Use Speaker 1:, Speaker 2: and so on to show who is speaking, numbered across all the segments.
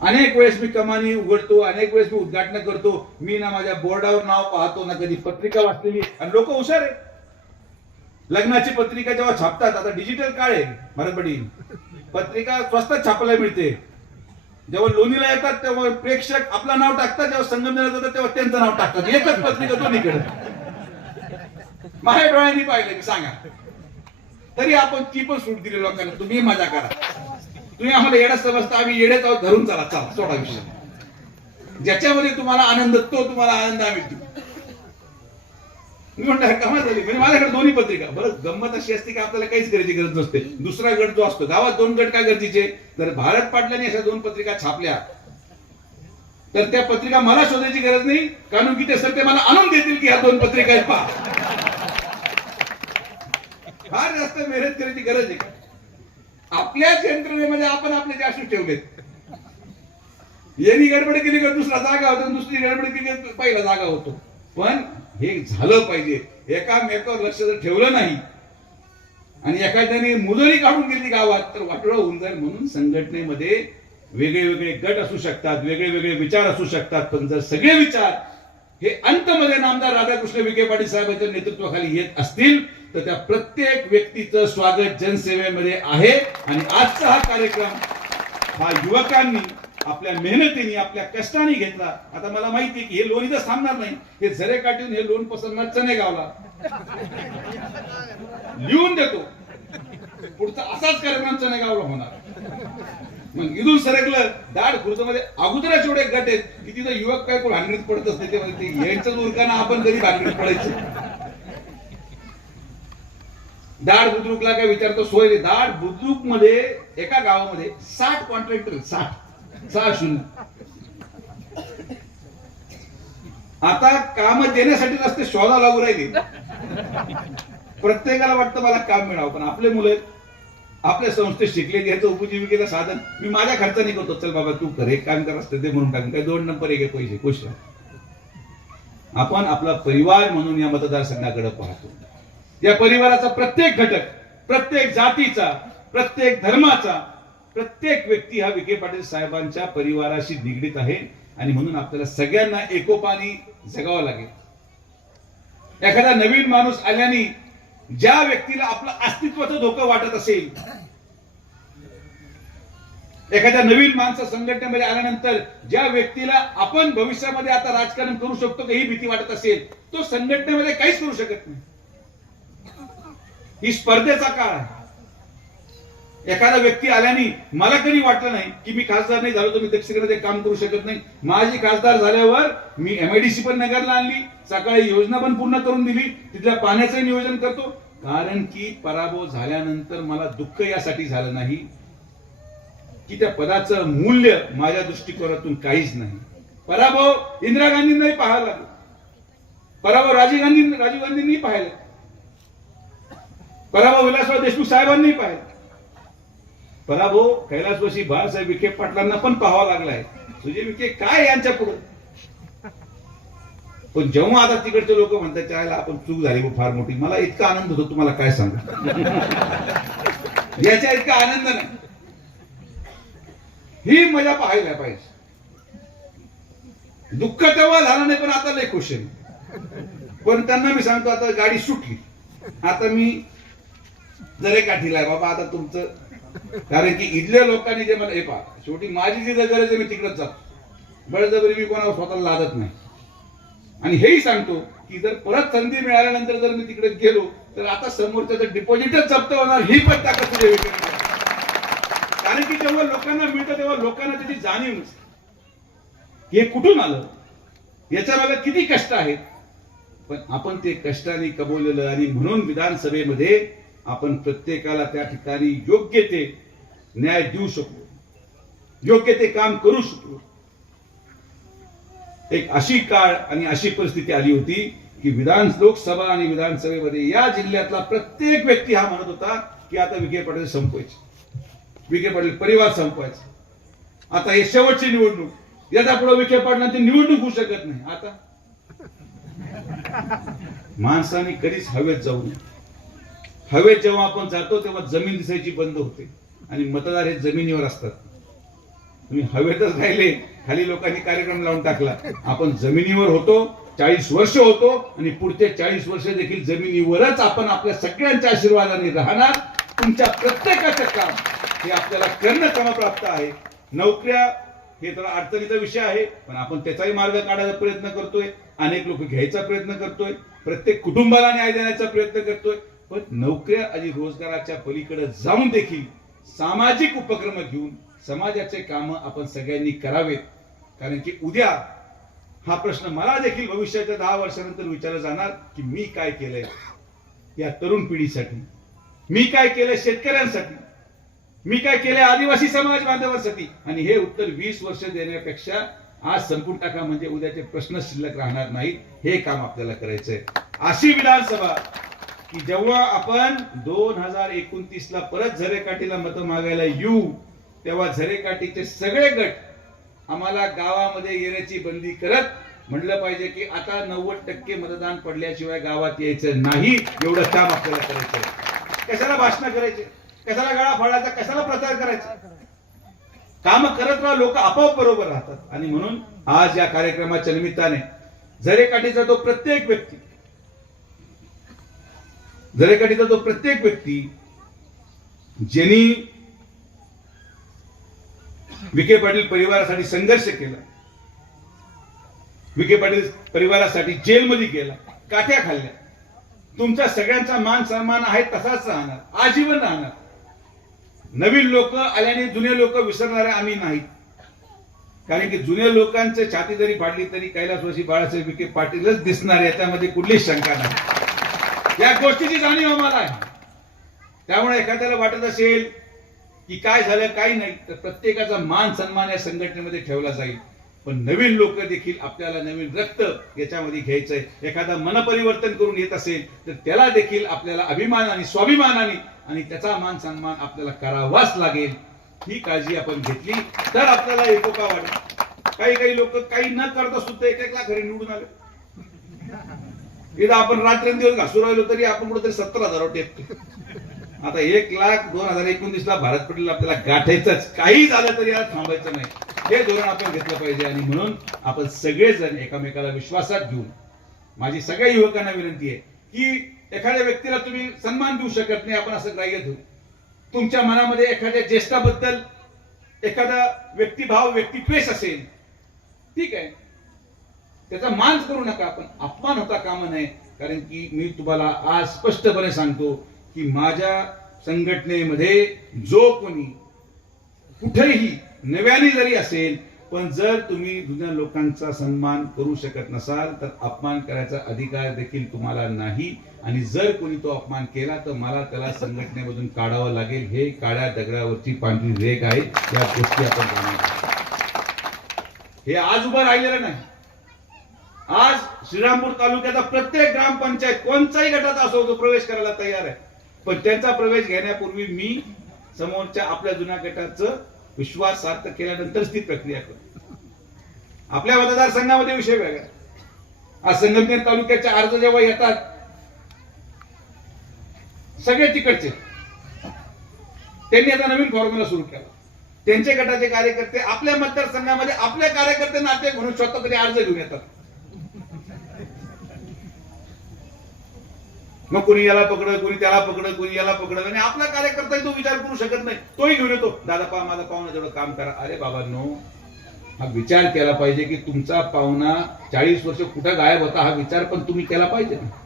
Speaker 1: अनेक वेळेस मी कमानी उघडतो अनेक वेळेस मी उद्घाटन करतो. मी ना माझ्या बोर्डावर नाव पाहतो ना कधी पत्रिका वाचलेली. आणि लोक हुशार आहे लग्नाची पत्रिका जेव्हा छापतात आता डिजिटल काळ आहे मराठवाडी. पत्रिका स्वस्तात छापायला मिळते. जेव्हा लोणीला येतात तेव्हा प्रेक्षक आपलं नाव टाकतात जेव्हा संगमनेला जातात तेव्हा त्यांचं नाव टाकतात. एकच पत्रिका दोन्हीकडे. माझ्या डोळ्यांनी पाहिलं की सांगा. तरी आपण ती पण सूट दिली लोकांना. तुम्ही मजा करा. तुम्ही आम्हाला येडा समजता आम्ही येडेच आहोत धरून चला चला सोडा विषय. ज्याच्यामध्ये तुम्हाला आनंद तो तुम्हाला आनंद आम्ही देऊ. मी म्हणलं कमा झाली. म्हणजे माझ्याकडे दोन्ही पत्रिका. बरं गंमत अशी असते की आपल्याला काहीच करायची गरज नसते. दुसरा गट जो असतो गावात दोन गट काय गरजेचे? तर भारत पाटल्याने अशा दोन पत्रिका छापल्या तर त्या पत्रिका मला शोधायची गरज नाही. कारण की ते सर ते मला आणून देतील की ह्या दोन पत्रिका आहेत पहा. फार जास्त मेहनत करायची गरज आहे आपल्याच यंत्रणेमध्ये आपण आपले जासूस ठेवलेत. यांनी गडबड केली का दुसरा जागा होतो दुसरी गडबड केली पहिला जागा होतो. पण हे झालं पाहिजे. एकामेकावर लक्ष जर ठेवलं नाही आणि एखाद्याने मुजोरी काढून गेली गावात तर वाटोळं होऊन जाईल म्हणून संघटनेमध्ये वेगळे वेगळे गट असू शकतात वेगळे वेगळे विचार असू शकतात. पण जर सगळे विचार हे अंतमध्ये नामदार राधाकृष्ण विखे पाटील साहेबांच्या नेतृत्वाखाली येत असतील तर त्या प्रत्येक व्यक्तीचं स्वागत जनसेवेमध्ये आहे. आणि आजचा हा कार्यक्रम हा युवकांनी आपल्या मेहनतीने आपल्या कष्टाने घेतला. आता मला माहिती आहे की हे लोन इथं थांबणार नाही. हे झरे काटून हे लोन पसरणार चने गावला लिहून देतो. पुढचा असाच कार्यक्रम चने गावला होणार. मग इथून सरकलं. दाड खुर्दमध्ये अगोदरच एवढे गट आहेत की तिथं युवक काय कोण भांडणीत पडत असते ते म्हणजे यांच्याच उरकाना आपण कधी भांडणीत पडायचं? दाड बुद्रुकला काय विचारतो सोय दाड बुद्रुकमध्ये एका गावामध्ये साठ कॉन्ट्रॅक्टर साठ. सहा शून्य. आता काम देण्यासाठी रस्ते शोधा लागू राहिले. प्रत्येकाला वाटतं मला काम मिळावं पण आपले मुलं आपल्या संस्थेत शिकले याचं उपजीविकेचं साधन. मी माझ्या खर्चाने करतो. चल बाबा तू कर. एक काम कर असतं ते म्हणून टाकून. काय दोन नंबर एक पैसे? खुश राहा. आपण आपला परिवार म्हणून या मतदारसंघाकडे पाहतो. या परिवाराचा प्रत्येक घटक प्रत्येक जातीचा प्रत्येक धर्माचा प्रत्येक व्यक्ती हा विखे पाटील साहेबांच्या परिवाराशी निगडीत आहे आणि म्हणून आपल्याला सगळ्यांना एकोपाने जगावं लागेल. एखादा नवीन माणूस आल्याने ज्या व्यक्तीला आपलं अस्तित्वाचं धोका वाटत असेल एखाद्या नवीन माणसं संघटनेमध्ये आल्यानंतर ज्या व्यक्तीला आपण भविष्यामध्ये आता राजकारण करू शकतो का ही भीती वाटत असेल तो संघटनेमध्ये काहीच करू शकत नाही. ही स्पर्धेचा काळ आहे. एखादा व्यक्ती आल्याने मला कधी वाटलं नाही की मी खासदार नाही झालो तर मी दक्षिणेमध्ये काम करू शकत नाही. माझी खासदार झाल्यावर मी एमआयडीसी पण नगरला आणली सकाळी योजना पण पूर्ण करून दिली तिथल्या पाण्याचं नियोजन करतो. कारण की पराभव झाल्यानंतर मला दुःख यासाठी झालं नाही की त्या पदाचं मूल्य माझ्या दृष्टिकोनातून काहीच नाही. पराभव इंदिरा गांधींनाही पाहायला लागला. पराभव राजीव गांधी राजीव गांधींनी पाहिलं. पराभव विलासराव देशमुख साहेबांनी पाहिलं. पराभव कैलासवासी बाळासाहेब विखे पाटलांना पण पाहावा लागलाय. सुजय विखे काय यांच्या पुढे? पण जेव्हा आता तिकडचे लोक म्हणतात त्याला आपण चूक झाली फार मोठी. मला इतका आनंद होतो तुम्हाला काय सांग? याच्या इतका आनंद नाही. ही मजा पाहायला पाहिजे. दुःख तेव्हा झालं नाही पण आता लय खुश आहे पण त्यांना मी सांगतो आता गाडी सुटली. आता मी जरे काठीला आहे बाबा आता तुमचं कारण की इथल्या लोकांनी जे मला हे पहा शेवटी माझी जी गरज आहे मी तिकडंच जातो. बळजबरी मी कोणावर स्वतःला लादत नाही. आणि हेही सांगतो की जर परत संधी मिळाल्यानंतर जर मी तिकडे गेलो तर आता समोरच्याचं डिपॉझिटच जप्त होणार ही पण ताकद तुझ्या व्यतिरिक्त कारण की जेव्हा लोकांना मिळतं तेव्हा लोकांना त्याची जाणीव नसते. हे कुठून आलं? याच्या मागे किती कष्ट आहेत? पण आपण ते कष्टाने कबवलेलं आणि म्हणून विधानसभेमध्ये आपण प्रत्येकाला त्या ठिकाणी योग्य ते न्याय देऊ शकलो योग्य ते काम करू शकलो एक अशी काळ आणि अशी परिस्थिती आली होती की विधान लोकसभा आणि विधानसभेमध्ये या जिल्ह्यातला प्रत्येक व्यक्ती हा म्हणत होता की आता विखे पाटील संपवायचे. विखे पाटील परिवार संपवायचा. आता हे शेवटची निवडणूक. याचा पुढे विखे पाटलांची निवडणूक होऊ शकत नाही. आता माणसाने कधीच हवेत जाऊ नये. हवेत जेव्हा आपण जातो तेव्हा जमीन दिसायची बंद होते. आणि मतदार हे जमिनीवर असतात. तुम्ही हवेतच राहिले खाली लोकांनी कार्यक्रम लावून टाकला. आपण जमिनीवर होतो चाळीस वर्ष होतो आणि पुढचे चाळीस वर्ष देखील जमिनीवरच आपण आपल्या सगळ्यांच्या आशीर्वादाने राहणार. तुमच्या प्रत्येकाचं काम हे आपल्याला करणं क्रमप्राप्त आहे. नोकऱ्या हे तर अडचणीचा विषय आहे पण आपण त्याचाही मार्ग काढायचा प्रयत्न करतोय. अनेक लोक घ्यायचा प्रयत्न करतोय. प्रत्येक कुटुंबाला न्याय देण्याचा प्रयत्न करतोय. पण नोकऱ्या आणि रोजगाराच्या पलीकडे जाऊन देखील सामाजिक उपक्रम घेऊन समाजाचे काम आपण सगळ्यांनी करावेत. कारण की उद्या हा प्रश्न मला देखील भविष्याच्या दहा वर्षानंतर विचारला जाणार की मी काय केलंय या तरुण पिढीसाठी? मी काय केलंय शेतकऱ्यांसाठी? मी काय केलंय आदिवासी समाज बांधवांसाठी? आणि हे उत्तर वीस वर्ष देण्यापेक्षा आज संपून टाका म्हणजे उद्याचे प्रश्न शिल्लक राहणार नाहीत. हे काम आपल्याला करायचंय. अशी विधानसभा. की जेव्हा आपण दोन हजार एकोणतीस ला परत झरेकाठीला मतं मागायला येऊ तेव्हा झरेकाठीचे सगळे गट आम्हाला गावामध्ये येण्याची बंदी करत म्हटलं पाहिजे की आता नव्वद टक्के मतदान पडल्याशिवाय गावात यायचं नाही एवढं काम आपल्याला करायचं कशाला भाषण करायचे? कशाला गळा फाडायचा? कशाला प्रचार करायचा? काम करत राहा लोक आपोआप बरोबर राहतात. आणि म्हणून आज या कार्यक्रमाच्या निमित्ताने झरेकाठीचा तो प्रत्येक व्यक्ती झरेकाठीचा तो प्रत्येक व्यक्ती ज्यांनी विखे पाटील परिवारासाठी संघर्ष केला विखे पाटील परिवारासाठी जेलमध्ये गेला काठ्या खाल्ल्या तुमच्या सगळ्यांचा मान सन्मान आहे तसाच राहणार आजीवन राहणार. नवीन लोक आल्याने जुने लोक विसरणारे आम्ही नाहीत कारण की जुन्या लोकांचे छाती जरी फाडली तरी कैलासवासी बाळासाहेब विखे पाटीलच दिसणार याच्यामध्ये कुठलीच शंका नाही. या गोष्टीची जाणीव आम्हाला आहे. त्यामुळे एखाद्याला वाटत असेल की काय झालं काही नाही तर प्रत्येकाचा मान सन्मान या संघटनेमध्ये ठेवला जाईल. पण नवीन लोक देखील आपल्याला नवीन रक्त याच्यामध्ये घ्यायचंय. एखादा मनपरिवर्तन करून येत असेल तर त्याला देखील आपल्याला अभिमानाने स्वाभिमानाने आणि त्याचा मान सन्मान आपल्याला करावाच लागेल. ही काळजी आपण घेतली तर आपल्याला एकोपा वाटेल. काही काही लोक काही न करता सुद्धा एक एकला घरी निवडून आले. इथं आपण रात्रंदिवस घासू राहिलो तरी आपण कुठेतरी सत्तर हजार टेकतो आता एक लाख दोन हजार एकोणतीस ला भारत पटेल आपल्याला गाठायचंच. काही झालं तरी आज थांबायचं नाही. हे धोरण आपण घेतलं पाहिजे आणि म्हणून आपण सगळेजण एकामेकाला विश्वासात घेऊन माझी सगळ्या युवकांना विनंती आहे की एखाद्या व्यक्तीला तुम्ही सन्मान देऊ शकत नाही आपण असं ग्राह्य धरू. तुमच्या मनामध्ये एखाद्या ज्येष्ठाबद्दल एखादा व्यक्तिभाव व्यक्तिद्वेष असेल ठीक आहे. त्याचा मान करू नका आपण अपमान होता कामा नये. कारण की मी तुम्हाला आज स्पष्टपणे सांगतो की माझ्या संघटनेमध्ये जो कोणी कुठेही नव्याने जरी असेल पण जर तुम्ही जुन्या लोकांचा सन्मान करू शकत नसाल तर अपमान करायचा अधिकार देखील तुम्हाला नाही. आणि जर कोणी तो अपमान केला तर मला त्याला संघटनेमधून काढावं लागेल. हे काळ्या दगडावरची पांढरी रेख आहे. या गोष्टी आपण हे आज उभं राहिलेलं नाही. आज श्रीरामपूर तालुक्याचा प्रत्येक ग्रामपंचायत कोणताही गटाचा असो तो प्रवेश करायला तयार आहे. पण त्यांचा प्रवेश घेण्यापूर्वी मी समोरच्या आपल्या जुन्या गटाचं विश्वासार्थ केल्यानंतरच ती प्रक्रिया करतो. आपल्या मतदारसंघामध्ये विषय वेगळा आज संगमनेर तालुक्याचे अर्ज जेव्हा येतात सगळे तिकडचे. त्यांनी आता नवीन फॉर्म्युला सुरू केला. त्यांचे गटाचे कार्यकर्ते आपल्या मतदारसंघामध्ये आपल्या कार्यकर्ते नाते म्हणून स्वतः कधी अर्ज घेऊन येतात. मग कोणी याला पकडत कोणी त्याला पकडत कोणी याला पकडत. आणि आपला कार्यकर्ता तो विचार करू शकत नाही. तोही घेऊन येतो. दादा पा माझा पाहुणा तेवढं काम करा. अरे बाबांनो हा विचार केला पाहिजे की तुमचा पाहुणा चाळीस वर्ष कुठं गायब होता हा विचार पण तुम्ही केला पाहिजे. ना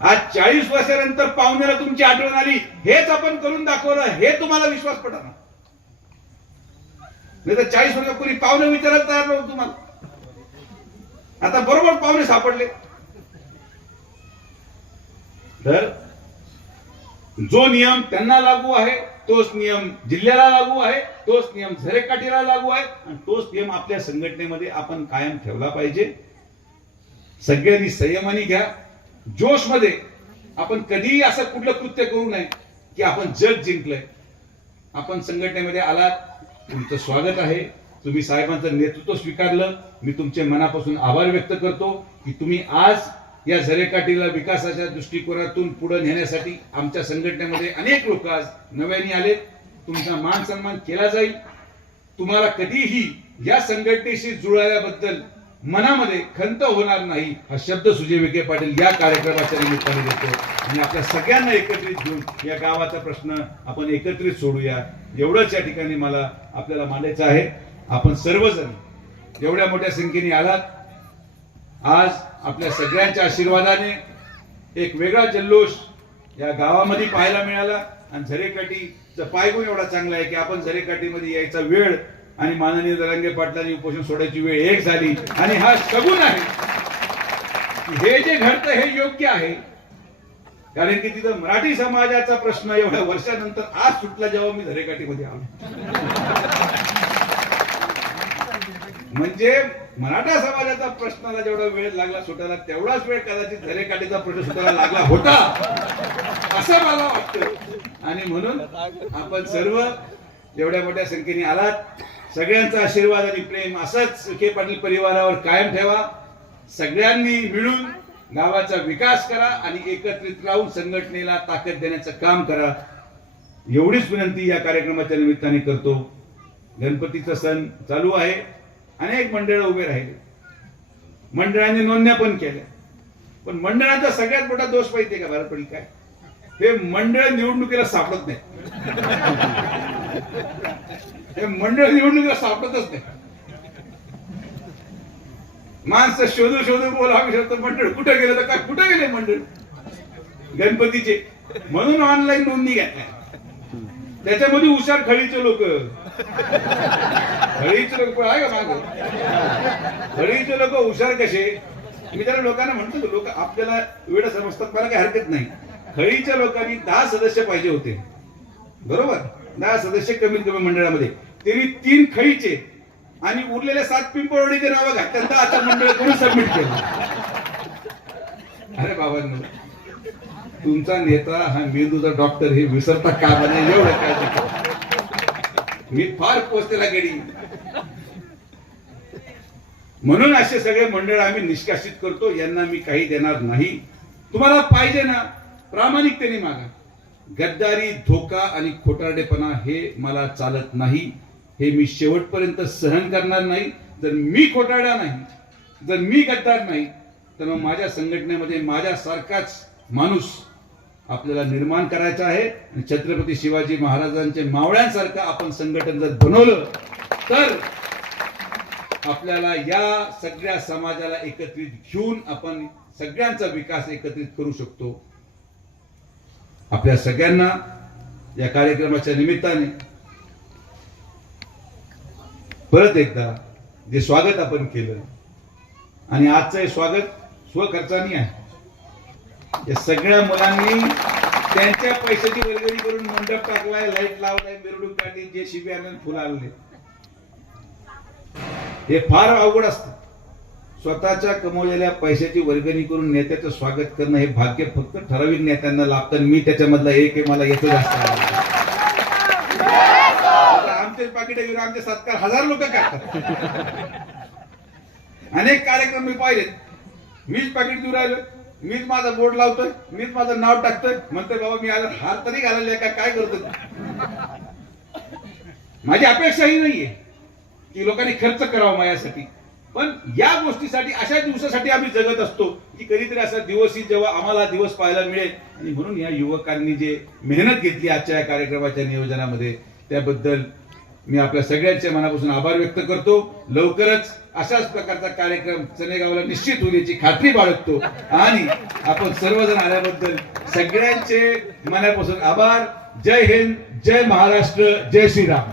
Speaker 1: आज चाळीस वर्षानंतर पाहुण्याला तुमची आठवण आली हेच आपण करून दाखवलं हे तुम्हाला विश्वास पडा ना नाही तर चाळीस वर्ष कोणी पाहुणे विचारायला तयार नव्हतं तुम्हाला. आता बरोबर पाहुणे सापडले. तर जो नियम त्यांना लागू आहे तोच नियम जिल्ह्याला लागू आहे तोच नियम झरेकाठीला लागू आहे आणि तोच नियम आपल्या संघटनेमध्ये आपण कायम ठेवला पाहिजे. सगळ्यांनी संयमाने घ्या. जोशमध्ये आपण कधीही असं कुठलं कृत्य करू नये की आपण जग जिंकलंय. आपण संघटनेमध्ये आलात तुमचं स्वागत आहे. तुम्ही साहेबांचं नेतृत्व स्वीकारलं. मी तुमचे मनापासून आभार व्यक्त करतो की तुम्ही आज या झरेकाठीला विकासाच्या दृष्टिकोनातून पुढे नेण्यासाठी आमच्या संघटनेमध्ये अनेक लोक आज नव्याने आलेत. तुमचा मान सन्मान केला जाईल. तुम्हाला कधीही या संघटनेशी जुळाल्याबद्दल मनामध्ये खंत होणार नाही हा शब्द सुजय विखे पाटील या कार्यक्रमाच्या निमित्ताने देतो. आणि आपल्या सगळ्यांना एकत्रित घेऊन या गावाचा प्रश्न आपण एकत्रित सोडूया. एवढंच या ठिकाणी मला आपल्याला मांडायचं आहे. आपण सर्वजण एवढ्या मोठ्या संख्येने आलात. आज आपल्या सगळ्यांच्या आशीर्वादाने एक वेगळा जल्लोष या गावामध्ये पाहायला मिळाला. आणि झरेकाठीचा पायगुण एवढा चांगला आहे की आपण झरेकाठीमध्ये यायचा वेळ आणि माननीय दरंगे पाटलांनी उपोषण सोडायची वेळ एक झाली. आणि हा शगुन आहे. हे जे घडतं हे योग्य आहे. कारण की तिथं मराठी समाजाचा प्रश्न एवढ्या वर्षानंतर आज सुटला जेव्हा मी झरेकाठीमध्ये आलो. म्हणजे मराठा समाजाचा प्रश्नाला जेवढा वेळ लागला सुटायला तेवढाच वेळ कदाचित झरेकाठीचा प्रश्न सुटायला लागला होता. असं मला वाटतं. आणि म्हणून आपण सर्व एवढ्या मोठ्या संख्येने आलात. सगळ्यांचा आशीर्वाद आणि प्रेम असंच के पाटील परिवारावर कायम ठेवा. सगळ्यांनी मिळून गावाचा विकास करा आणि एकत्रित राहून संघटनेला ताकद देण्याचं काम करा. एवढीच विनंती या कार्यक्रमाच्या निमित्ताने करतो. गणपतीचा सण चालू आहे. अनेक मंडळ उभे राहिले. मंडळांनी नोंदण्या पण केल्या. पण मंडळाचा सगळ्यात मोठा दोष माहितीये का भारत पडली काय? हे मंडळ निवडणुकीला सापडत नाही. हे मंडळ निवडणुकीला सापडतच नाही. माणसं शोधू शोधू बोलावं शकतो मंडळ कुठं गेलं तर काय? कुठं गेले मंडळ? गणपतीचे. म्हणून ऑनलाईन नोंदणी घ्या त्याच्यामध्ये हुशार खळीचे लोक. खळीचे लोक आहे का माग? खळीचे लोक हुशार कसे? मी त्याला लोकांना म्हणतो लोक आपल्याला वेळ समजतात मला काही हरकत नाही. खळीच्या लोकांनी दहा सदस्य पाहिजे होते. बरोबर? दहा सदस्य कमीत कमी मंडळामध्ये. त्यांनी तीन खळीचे आणि उरलेल्या सात पिंपळवडीचे नावं घातल्या आता मंडळ कोणी सबमिट केलं. अरे बाबांनो तुमचा नेता हा मेंदूचा डॉक्टर हे विसरता का बने एवढं काय मी फार पोचतेला गेली म्हणून असे सगळे मंडळ आम्ही निष्कासित करतो यांना मी काही देणार नाही. तुम्हाला पाहिजे ना प्रामाणिकतेने मागा. गद्दारी धोका आणि खोटारडेपणा हे मला चालत नाही. हे मी शेवटपर्यंत सहन करणार नाही. जर मी खोटारडा नाही जर मी गद्दार नाही तर मग माझ्या संघटनेमध्ये माझ्यासारखाच माणूस आपल्याला निर्माण करायचं आहे. आणि छत्रपती शिवाजी महाराजांचे मावळ्यांसारखं आपण संघटन जर बनवलं तर आपल्याला या सगळ्या समाजाला एकत्रित घेऊन आपण सगळ्यांचा विकास एकत्रित करू शकतो. आपल्या सगळ्यांना या कार्यक्रमाच्या निमित्ताने परत एकदा जे स्वागत आपण केलं आणि आजचं हे स्वागत स्वखर्चानी आहे. या सगळ्या मुलांनी त्यांच्या पैशाची वर्गणी करून मंडप टाकलाय लाइट लावलाय मिरवणूक काढली जे शिबी आणले फुलं आणले. हे फार अवघड असतं. स्वतःच्या कमवलेल्या पैशाची वर्गणी करून नेत्याचं स्वागत करणं हे भाग्य फक्त ठराविक नेत्यांना लाभतं आणि मी त्याच्यामधला एक आहे मला येतो जास्त आता आमचे पाकिट घेऊन आमचे सत्कार हजार लोक करतात. अनेक कार्यक्रम मी पाहिलेत मीच पाकिट देऊ राहिलो मीच माझा बोर्ड लावतोय मीच माझं नाव टाकतोय. म्हणतोय बाबा मी आला हार तरी घालायला का काय करतो माझी अपेक्षाही नाहीये की लोकांनी खर्च करावा माझ्यासाठी. पण या गोष्टीसाठी अशा दिवसासाठी आम्ही जगत असतो की कधीतरी असा दिवसही जेव्हा आम्हाला दिवस पाहायला मिळेल. आणि म्हणून या युवकांनी जे मेहनत घेतली आजच्या या कार्यक्रमाच्या नियोजनामध्ये त्याबद्दल मी आपल्या सगळ्यांच्या मनापासून आभार व्यक्त करतो. लवकरच अशाच प्रकारचा कार्यक्रम चनेगावला निश्चित होण्याची खात्री बाळगतो. आणि आपण सर्वजण आल्याबद्दल सगळ्यांचे मनापासून आभार. जय हिंद जय महाराष्ट्र जय श्रीराम.